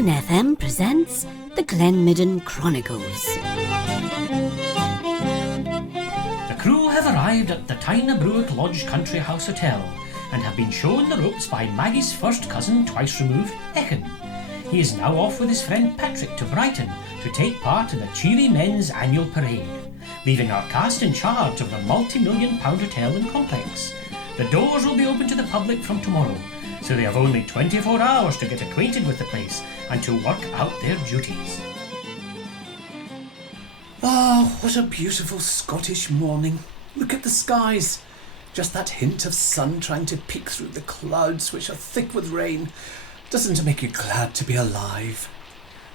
Midden FM presents the Midden Chronicles. The crew have arrived at the Tyne-Brewick Lodge Country House Hotel and have been shown the ropes by Maggie's first cousin, twice removed, Ekin. He is now off with his friend Patrick to Brighton to take part in the Cheery Men's annual parade, leaving our cast in charge of the multi-million-pound hotel and complex. The doors will be open to the public from tomorrow, so they have only 24 hours to get acquainted with the place and to work out their duties. Ah, what a beautiful Scottish morning. Look at the skies. Just that hint of sun trying to peek through the clouds which are thick with rain. Doesn't it make you glad to be alive?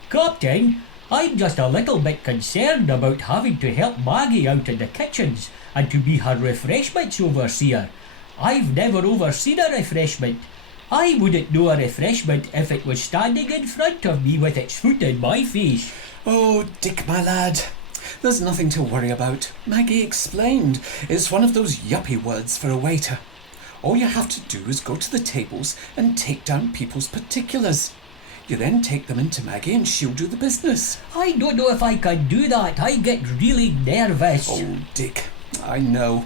Captain, I'm just a little bit concerned about having to help Maggie out in the kitchens and to be her refreshments overseer. I've never overseen a refreshment. I wouldn't know a refreshment if it was standing in front of me with its foot in my face. Oh, Dick, my lad. There's nothing to worry about. Maggie explained. It's one of those yuppie words for a waiter. All you have to do is go to the tables and take down people's particulars. You then take them into Maggie and she'll do the business. I don't know if I can do that. I get really nervous. Oh, Dick, I know.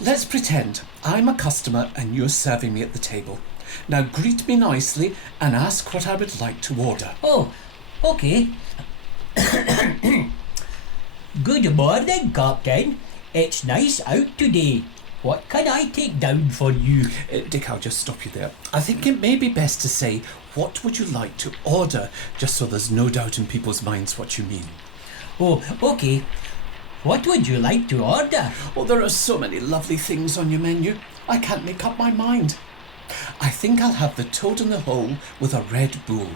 Let's pretend I'm a customer and you're serving me at the table. Now greet me nicely and ask what I would like to order. Oh, okay. Good morning, Captain. It's nice out today. What can I take down for you? Dick, I'll just stop you there. I think it may be best to say, what would you like to order, just so there's no doubt in people's minds what you mean. Oh, okay. What would you like to order? Oh, there are so many lovely things on your menu. I can't make up my mind. I think I'll have the toad in the hole with a Red Bull.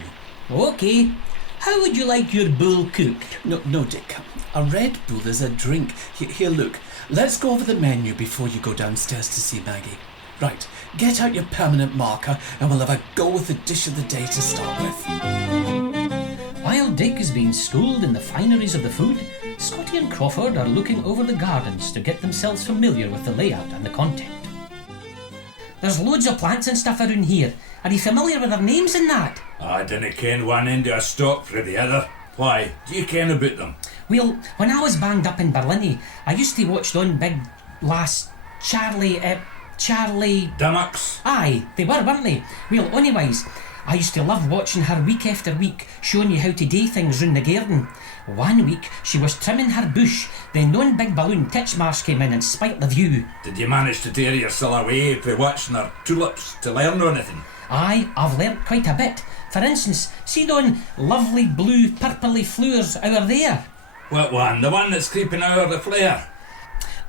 Okay. How would you like your bull cooked? No, Dick. A Red Bull is a drink. Here, look. Let's go over the menu before you go downstairs to see Maggie. Right, get out your permanent marker and we'll have a go with the dish of the day to start with. While Dick is being schooled in the fineries of the food, Scotty and Crawford are looking over the gardens to get themselves familiar with the layout and the content. There's loads of plants and stuff around here. Are you familiar with their names and that? I dinna ken one end of a stalk frae the other. Why, do you ken about them? Well, when I was banged up in Berlin, I used to watch on big lass Charlie... Dummocks? Aye, they were, weren't they? Well, anyways, I used to love watching her week after week, showing you how to do things round the garden. One week, she was trimming her bush, then one big balloon titchmarsh came in and spoilt the view. Did you manage to tear yourself away by watching her tulips to learn anything? Aye, I've learnt quite a bit. For instance, see those lovely blue purpley flowers over there? What one? The one that's creeping out of the flare?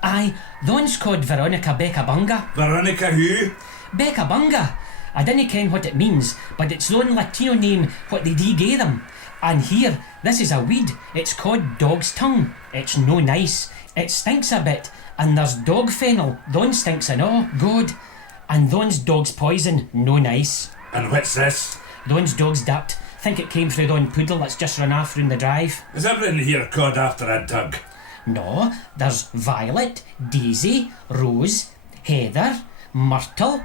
Aye, thon's called Veronica Beccabunga. Veronica who? Beccabunga. I dinna ken what it means, but it's thon Latino name what they gae them. And here, this is a weed. It's called dog's tongue. It's no nice. It stinks a bit. And there's dog fennel. Thon stinks and all. Good. And thon's dog's poison. No nice. And what's this? Thon's dog's dirt. Think it came through thon poodle that's just run off round the drive. Is everything here called after a dog? No, there's Violet, Daisy, Rose, Heather, Myrtle,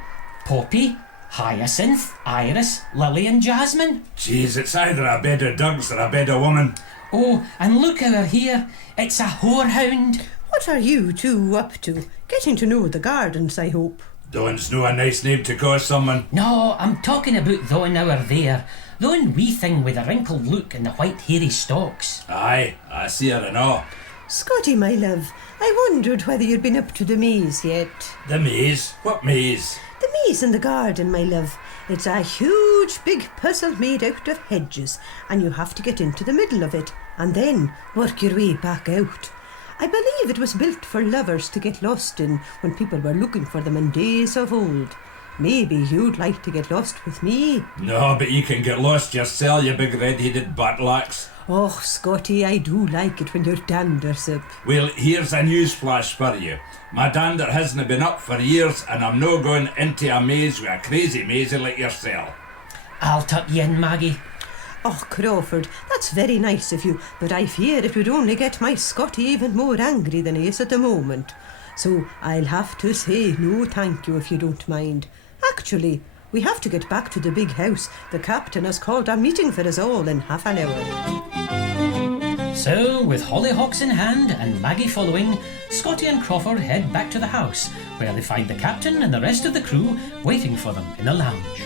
Poppy, Hyacinth, Iris, Lily and Jasmine. Jeez, it's either a bed of dogs or a bed of woman. Oh, and look over here. It's a whorehound. What are you two up to? Getting to know the gardens, I hope. Dawn's no a nice name to call someone. No, I'm talking about thon over there. Thon wee thing with the wrinkled look and the white hairy stalks. Aye, I see her and all. Scotty, my love, I wondered whether you'd been up to the maze yet. The maze? What maze? The maze in the garden, my love. It's a huge big puzzle made out of hedges, and you have to get into the middle of it, and then work your way back out. I believe it was built for lovers to get lost in when people were looking for them in days of old. Maybe you'd like to get lost with me. No, but you can get lost yourself, you big red-headed buttlax. Oh, Scotty, I do like it when your dander's up. Well, here's a newsflash for you. My dander hasn't been up for years and I'm no going into a maze with a crazy mazy like yourself. I'll tuck you in, Maggie. Oh, Crawford, that's very nice of you, but I fear it would only get my Scotty even more angry than he is at the moment. So I'll have to say no thank you if you don't mind. Actually, We have to get back to the big house. The captain has called a meeting for us all in half an hour. So, with hollyhocks in hand and Maggie following, Scotty and Crawford head back to the house, where they find the captain and the rest of the crew waiting for them in the lounge.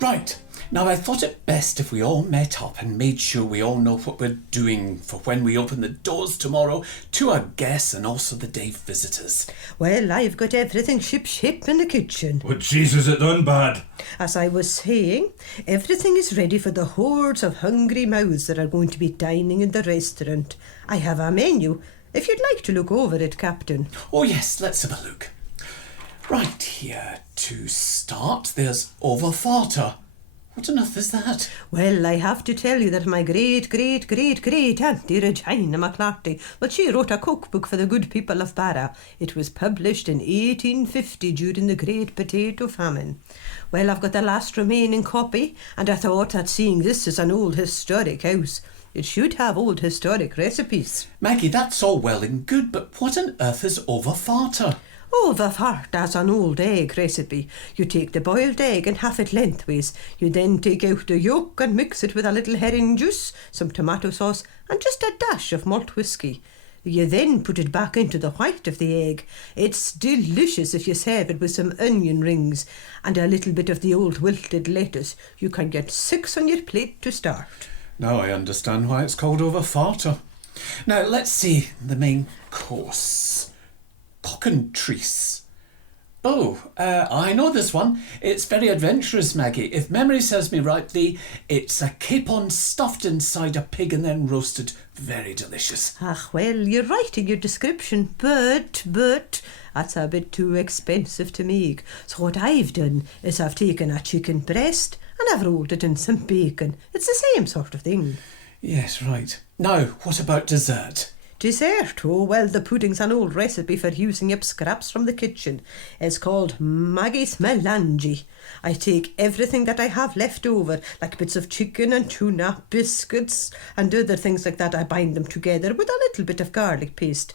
Right, now I thought it best if we all met up and made sure we all know what we're doing for when we open the doors tomorrow to our guests and also the day visitors. Well, I've got everything ship-shape in the kitchen. What cheese is it done, bad? As I was saying, everything is ready for the hordes of hungry mouths that are going to be dining in the restaurant. I have a menu, if you'd like to look over it, Captain. Oh yes, let's have a look. Right here, to start, there's overfarter. What on earth is that? Well, I have to tell you that my great-great-great-great-auntie Regina McClarty, well, she wrote a cookbook for the good people of Barra. It was published in 1850 during the Great Potato Famine. Well, I've got the last remaining copy, and I thought that seeing this is an old historic house, it should have old historic recipes. Maggie, that's all well and good, but what on earth is overfarter? Overfart as an old egg recipe. You take the boiled egg and half it lengthways. You then take out the yolk and mix it with a little herring juice, some tomato sauce and just a dash of malt whisky. You then put it back into the white of the egg. It's delicious if you serve it with some onion rings and a little bit of the old wilted lettuce. You can get 6 on your plate to start. Now I understand why it's called overfarter. Now let's see the main course. Cockentrice. Oh, I know this one. It's very adventurous, Maggie. If memory serves me rightly, it's a capon stuffed inside a pig and then roasted. Very delicious. Ah, well, you're right in your description, but that's a bit too expensive to make. So what I've done is I've taken a chicken breast and I've rolled it in some bacon. It's the same sort of thing. Yes, right. Now, what about dessert? Dessert? Oh, well, the pudding's an old recipe for using up scraps from the kitchen. It's called Maggie's Melange. I take everything that I have left over, like bits of chicken and tuna, biscuits and other things like that. I bind them together with a little bit of garlic paste.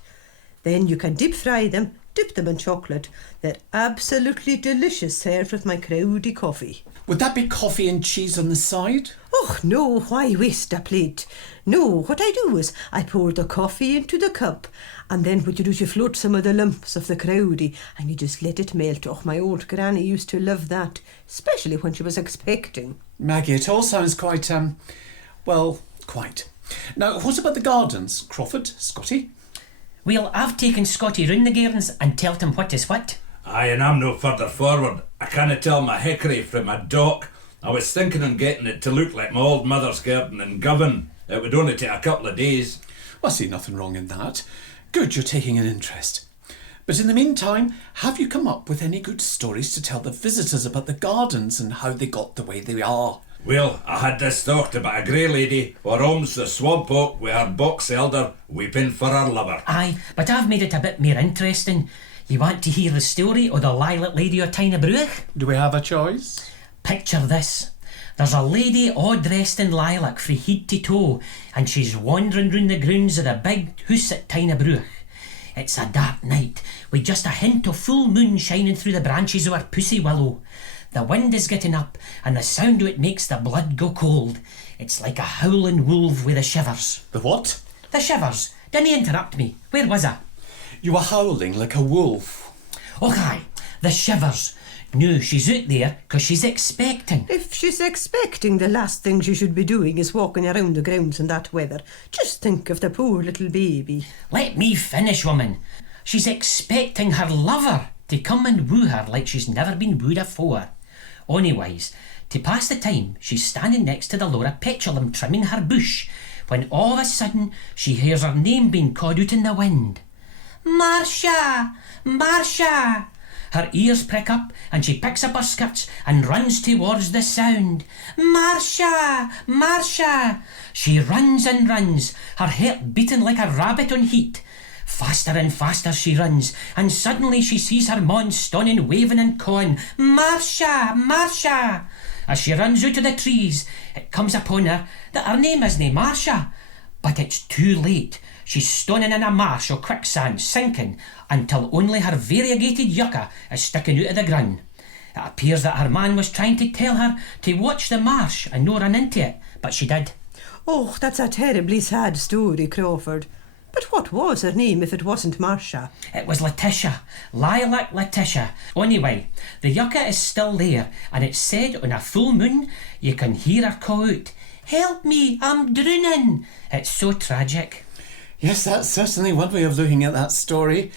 Then you can deep fry them, dip them in chocolate. They're absolutely delicious, served with my crowdy coffee. Would that be coffee and cheese on the side? Oh, no, why waste a plate? No, what I do is I pour the coffee into the cup and then what you do is you float some of the lumps of the crowdy and you just let it melt. Oh, my old granny used to love that, especially when she was expecting. Maggie, it all sounds quite, quite. Now, what about the gardens? Crawford, Scotty? Well, I've taken Scotty round the gardens and told him what is what. Aye, and I'm no further forward. I canna tell my hickory from my dock. I was thinking on getting it to look like my old mother's garden in Govan. It would only take a couple of days. Well, I see nothing wrong in that. Good, you're taking an interest. But in the meantime, have you come up with any good stories to tell the visitors about the gardens and how they got the way they are? Well, I had this thought about a grey lady who roams the swamp oak with her box elder weeping for her lover. Aye, but I've made it a bit more interesting. You want to hear the story of the lilac lady of Tynebruch? Do we have a choice? Picture this. There's a lady all dressed in lilac frae head to toe, and she's wandering round the grounds of the big house at Tynebruch. It's a dark night, with just a hint of full moon shining through the branches of her pussy willow. The wind is getting up, and the sound of it makes the blood go cold. It's like a howling wolf with the shivers. The what? The shivers. Didn't interrupt me. Where was I? You were howling like a wolf. Oh, aye, the shivers. No, she's out there because she's expecting. If she's expecting, the last thing she should be doing is walking around the grounds in that weather. Just think of the poor little baby. Let me finish, woman. She's expecting her lover to come and woo her like she's never been wooed afore. Anyways, to pass the time, she's standing next to the Laura Petulum trimming her bush, when all of a sudden she hears her name being called out in the wind. Marcia! Marcia! Her ears prick up and she picks up her skirts and runs towards the sound. Marcia! Marcia! She runs and runs, her heart beating like a rabbit on heat. Faster and faster she runs, and suddenly she sees her mon stunning, waving and cawing, Marcia! Marcia! As she runs out of the trees, it comes upon her that her name isn't Marcia, but it's too late. She's stunning in a marsh of quicksand, sinking, until only her variegated yucca is sticking out of the ground. It appears that her man was trying to tell her to watch the marsh and no run into it, but she did. Oh, that's a terribly sad story, Crawford. But what was her name if it wasn't Marcia? It was Letitia, Lilac Letitia. Anyway, the yucca is still there, and it's said on a full moon you can hear her call out, "Help me, I'm drowning." It's so tragic. Yes, that's certainly one way of looking at that story.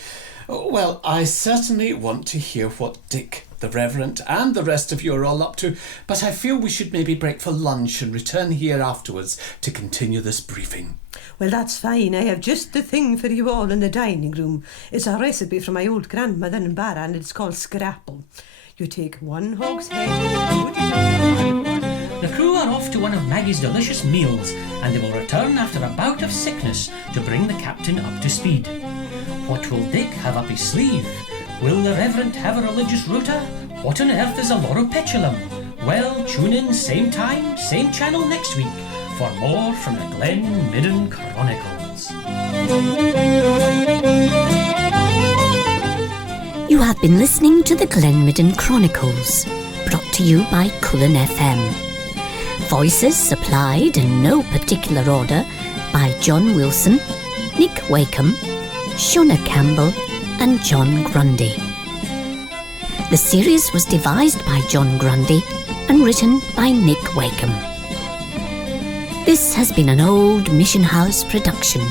Well, I certainly want to hear what Dick, the Reverend, and the rest of you are all up to, but I feel we should maybe break for lunch and return here afterwards to continue this briefing. Well, that's fine. I have just the thing for you all in the dining room. It's a recipe from my old grandmother in Barra, and it's called scrapple. You take 1 hogshead and put it The crew are off to one of Maggie's delicious meals, and they will return after a bout of sickness to bring the captain up to speed. What will Dick have up his sleeve? Will the Reverend have a religious rota? What on earth is a loropetalum? Well, tune in same time, same channel next week for more from the Glen Midden Chronicles. You have been listening to the Glen Midden Chronicles, brought to you by Cullen FM. Voices supplied in no particular order by John Wilson, Nick Wakeham, Shona Campbell and John Grundy. The series was devised by John Grundy and written by Nick Wakeham. This has been an Old Mission House production.